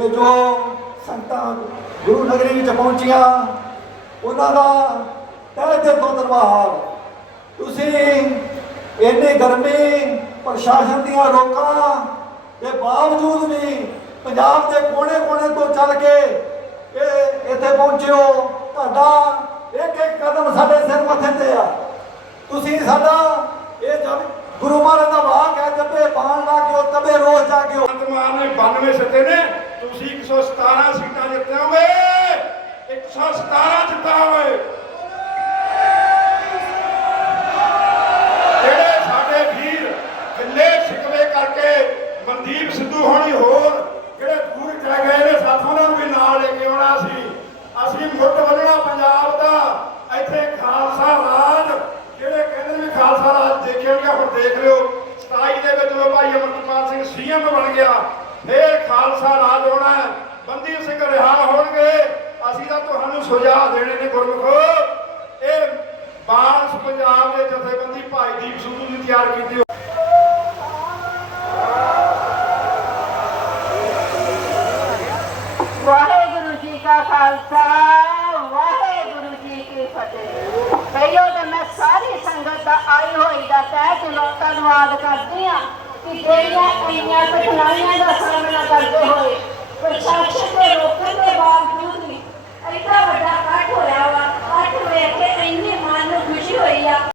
ਇਹ ਜੋ ਸੰਗਤਾਂ ਗੁਰੂ ਨਗਰੀ ਵਿੱਚ ਪਹੁੰਚੀਆਂ, ਉਹਨਾਂ ਦਾ ਤਹਿ ਦਿਲ ਤੋਂ ਧੰਨਵਾਦ ਤੁਸੀਂ ਇੰਨੀ ਗਰਮੀ ਪ੍ਰਸ਼ਾਸਨ ਦੀਆਂ ਰੋਕਾਂ ਦੇ ਬਾਵਜੂਦ ਵੀ ਪੰਜਾਬ ਦੇ ਕੋਨੇ-ਕੋਨੇ ਤੋਂ ਚੱਲ ਕੇ ਇਹ ਇੱਥੇ ਪਹੁੰਚਿਓ ਤੁਹਾਡਾ ਇੱਕ ਇੱਕ ਕਦਮ ਸਾਡੇ ਸਿਰ ਮੱਥੇ ਤੇ ਆ। ਤੁਸੀਂ ਸਾਡਾ ਇਹ ਜਦ ਗੁਰੂ ਮਹਾਰਾਜ ਦਾ ਵਾਕ ਹੈ ਜੱਬੇ ਬਾਣ ਲਾ ਕੇ ਉਹ ਤਬੇ ਰੋਜ਼ ਜਾ ਕੇ ਉਹ ਮਾਨ ਨੇ 92 ਸਿੱਟੇ ਨੇ ਤੁਸੀਂ 117 ਸੀਟਾਂ ਜਿੱਤਿਓਗੇ 117 ਜਿੱਤਾਂਗੇ ਜਿਹੜੇ ਸਾਡੇ ਵੀਰ ਕਿੰਨੇ ਸ਼ਿਕਵੇ ਕਰਕੇ ਮਨਦੀਪ ਸਿੱਧੂ ਹੋਣੀ ਹੋਰ, ਜਿਹੜੇ ਦੂਰ ਚਲੇ ਗਏ ਨੇ, ਸਾਥੋਂ ਨੂੰ ਵੀ ਨਾਲ ਲੈ ਕੇ ਆਉਣਾ ਸੀ। ਅਸੀਂ ਮੁੱਢ ਬੰਨਣਾ ਪੰਜਾਬ ਦਾ ਇੱਥੇ ਖਾਲਸਾ ਰਾਜ, ਜਿਹੜੇ ਕਹਿੰਦੇ ਨੇ ਖਾਲਸਾ ਰਾਜ ਦੇਖਿਆ ਹੁਣ ਦੇਖ ਲਿਓ। 27 ਦੇ ਵਿੱਚ ਭਾਈ ਅਮਰਪਾਲ ਸਿੰਘ ਸੀਐਮ ਬਣ ਗਿਆ। ਫੇਰ ਖਾਲਸਾ ਰਾਜ ਹੋਣਾ ਬੰਦੀ ਸਿੰਘ ਰਿਹਾ ਹੋਣਗੇ। ਅਸੀਂ ਤਾਂ ਤੁਹਾਨੂੰ ਸੁਝਾਅ ਦੇਣੇ ਨੇ ਗੁਰਮੁਖੋ। ਇਹ ਬਾਂਸ ਪੰਜਾਬ ਦੇ ਜਥੇਬੰਦੀ ਭਾਈ ਦੀਪ ਸਿੱਧੂ ਨੇ ਤਿਆਰ ਕੀਤੀ ਵਾਹਿਗੁਰੂ ਜੀ ਕਾ ਖਾਲਸਾ, ਵਾਹਿਗੁਰੂ ਜੀ ਕੀ ਫਤਿਹ। ਪਹਿਲਾਂ ਤਾਂ ਮੈਂ ਸਾਰੀ ਸੰਗਤ ਦਾ ਆਈ ਹੋਈ ਦਾ ਤਹਿ ਦਿਲੋਂ ਧੰਨਵਾਦ ਕਰਦੀ ਹਾਂ ਕਿ ਜਿਹੜੀਆਂ ਇੰਨੀਆਂ ਕਠਿਨਾਈਆਂ ਦਾ our glory. Protect.